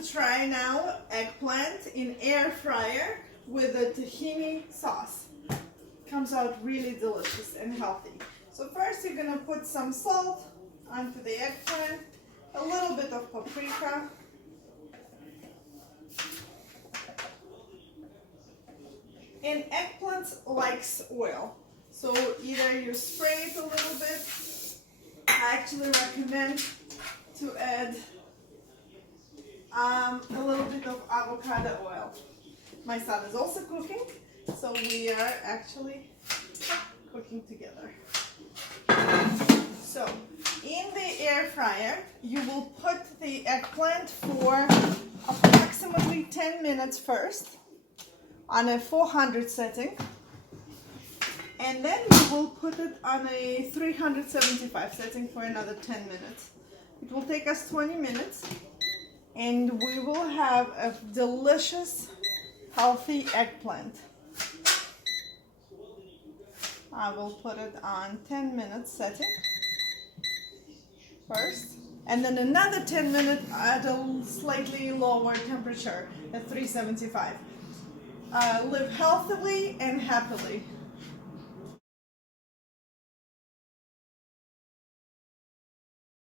to try now eggplant in air fryer with a tahini sauce. Comes out really delicious and healthy. So first you're gonna put some salt onto the eggplant, a little bit of paprika, and eggplant likes oil. So either you spray it a little bit. I actually recommend to add a little bit of avocado oil. My son is also cooking, so we are actually cooking together. So in the air fryer, you will put the eggplant for approximately 10 minutes first on a 400 setting, and then you will put it on a 375 setting for another 10 minutes. It will take us 20 minutes, and we will have a delicious, healthy eggplant. I will put it on 10 minutes setting first, and then another 10 minutes at a slightly lower temperature at 375. Live healthily and happily.